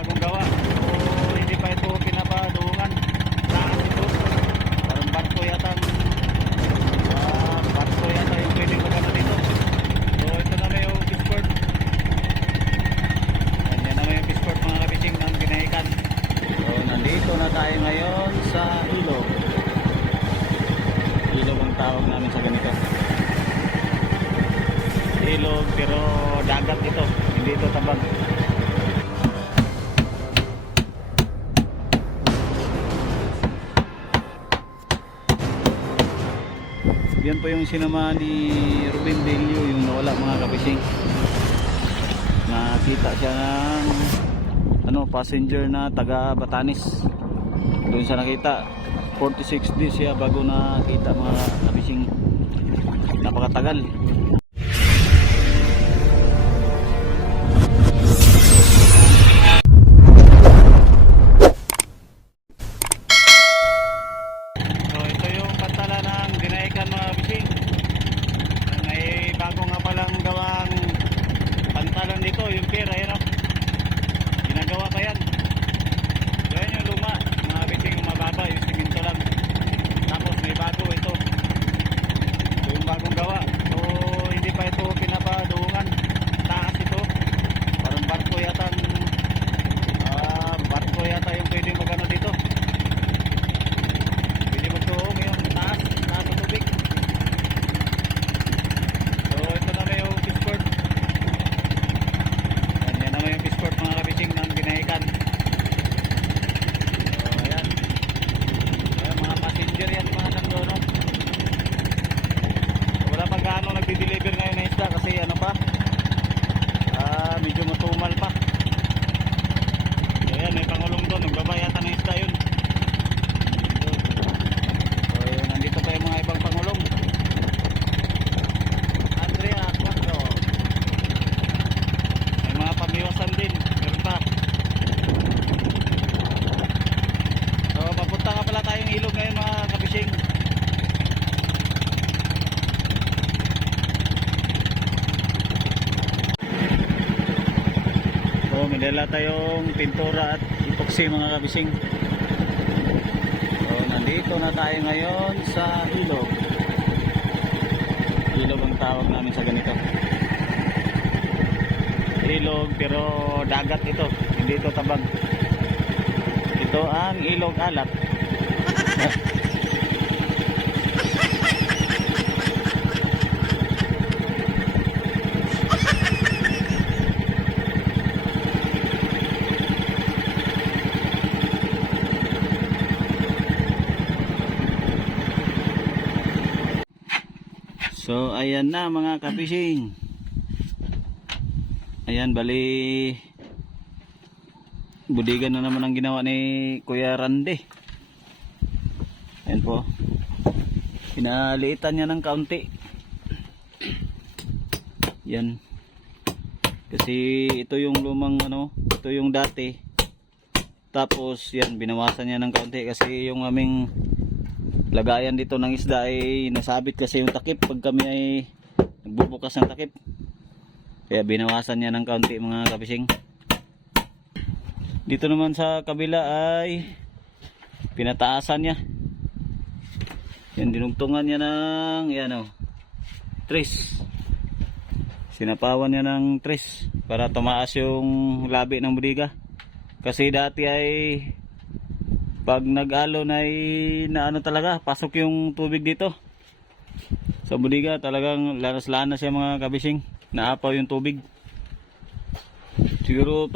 bagong gawa. So hindi pa ito pinapadungan. Taas ito. Parang barko yata yung pwedeng magana dito. So ito na yung fishport. Yan naman yung fishport mga kabising ng Ginaikan. So nandito na tayo ngayon sa ilog. Ilog ang tawag namin sa ganito. Ilog pero dagat ito, hindi ito tabag. Yan po yung sinama ni Ruben Delio, yung nawala mga kabising. Nakita siya ng passenger na taga Batanes. Doon siya nakita. 46 days siya bago nakita mga kabising. Napakatagal. Dala tayong pintura at epoxy mga kabising. So nandito na tayo ngayon sa ilog. Ilog ang tawag namin sa ganito. Ilog pero dagat ito, hindi ito tabag. Ito ang ilog alat. So ayan na mga kapishing. Ayan, bali budigan na naman ang ginawa ni Kuya Randy. Ayan po, pinaliitan niya ng kaunti. Yan, kasi ito yung lumang ito yung dati. Tapos yan, binawasan niya ng kaunti kasi yung aming lagayan dito ng isda ay nasabit kasi yung takip pag kami ay nagbubukas ng takip. Kaya binawasan niya ng kaunti mga kabising. Dito naman sa kabila ay pinataasan niya. Yan, dinugtungan niya ng tres. Sinapawan niya ng tres para tumaas yung labi ng budiga. Kasi dati ay pag nag-alon ay talaga pasok yung tubig dito sa budiga, talagang lanas-lanas siya mga kabising, naapaw yung tubig. Siguro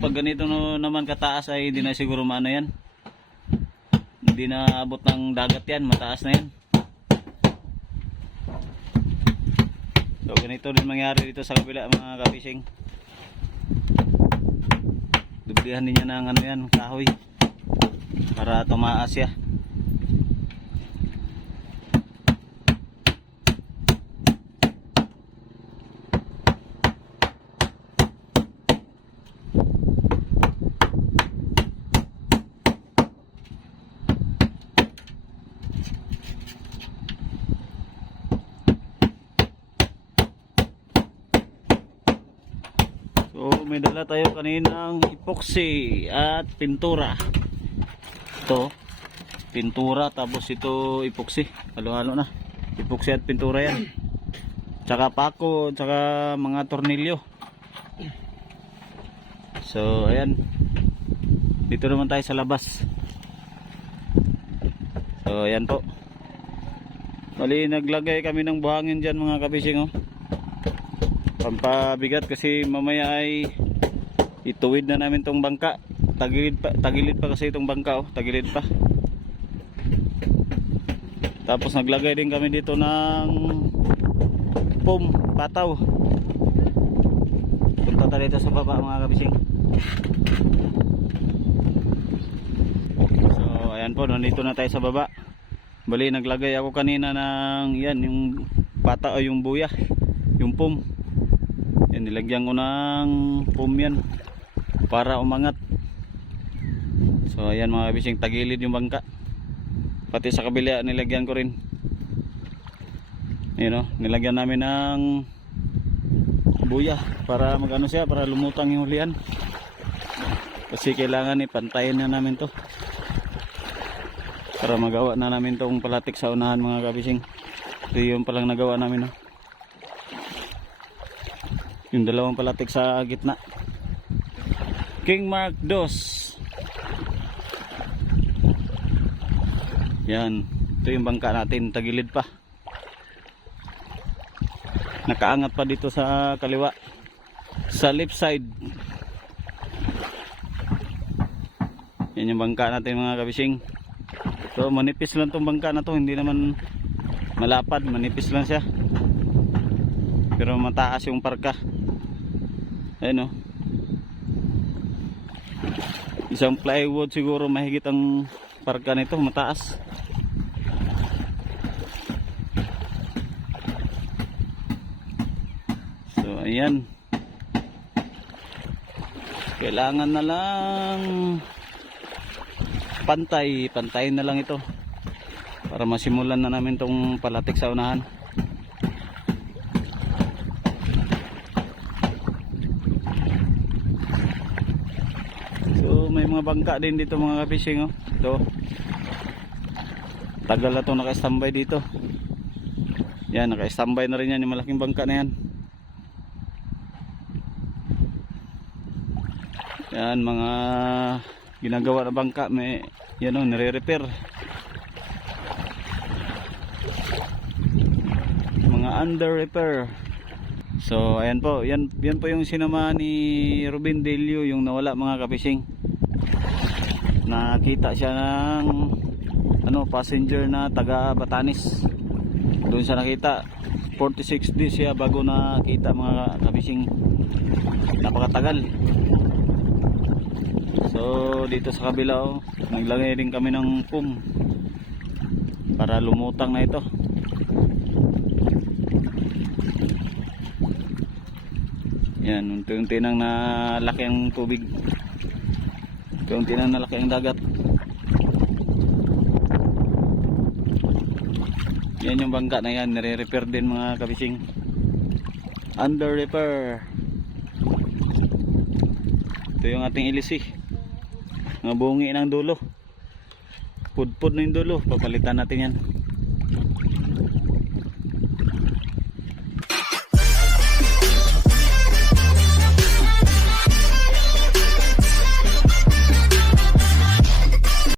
pag ganito naman kataas ay hindi na siguro maano yan, hindi na abot ng dagat yan, mataas na yan. So ganito din mangyari dito sa kabila mga kabising. Dublihan din niya ng kahoy para tumaas siya. So may dala nagbila tayo kaninang epoxy at pintura. Ito, pintura tapos ito epoxy. Halo-halo na. Epoxy at pintura yan. Tsaka pako, tsaka mga tornilyo. So, ayan. Dito naman tayo sa labas. So, ayan po. Bali, naglagay kami ng buhangin dyan mga kabising, oh. Pampabigat kasi mamaya ay ituwid na namin tong bangka. Tagilid pa kasi itong bangka, oh. Tagilid pa. Tapos naglagay din kami dito ng foam, pataw. Punta tayo dito sa baba mga kabising. So ayan po, nandito na tayo sa baba. Bali, naglagay ako kanina ng yan, yung pataw, yung buya, yung foam. Yan, nilagyan ko ng foam yan para umangat. So ayan mga kabising, tagilid yung bangka. Pati sa kabila nilagyan ko rin. Ayan, nilagyan namin ng buya para magano siya, para lumutang yung hulihan. Kasi kailangan ipantayin na namin to para magawa na namin tong palatik sa unahan mga kabising. Ito yung palang nagawa namin, no? Yung dalawang palatik sa gitna. King Mark II. Yan, ito yung bangka natin, tagilid pa. Nakaangat pa dito sa kaliwa, sa left side. Yan yung bangka natin mga kabising. So manipis lang tong bangka na to, hindi naman malapad, manipis lang siya. Pero mataas yung parka. Ayun, oh. Isang plywood siguro mahigit ang parka nito, mataas. So ayan, kailangan na lang pantayin na lang ito para masimulan na namin tong palatik sa unahan. So may mga bangka din dito mga ka-fishing, oh. Ito, tagal na itong naka-standby dito. Yan, naka-standby na rin yan, yung malaking bangka na yan. Yan, mga ginagawa na bangka, may yan, oh, nire-repair. Mga under repair. So ayan po, yan po yung sinama ni Ruben Delio, yung nawala mga kabising. Nakita siya ng passenger na taga Batanes. Doon siya nakita. 46 days siya bago nakita mga kabising. Napakatagal. So dito sa kabila, oh, naglagay din kami ng foam para lumutang na ito. Yan, unti-unti nang nalaki ang tubig. Unti-unti nang nalaki ang dagat. Yan yung bangka na yan, nire-repair din mga kabising. Under repair. Ito yung ating ilisi. Mga bungi ng dulo. Pudpud na yung dulo, papalitan natin yan.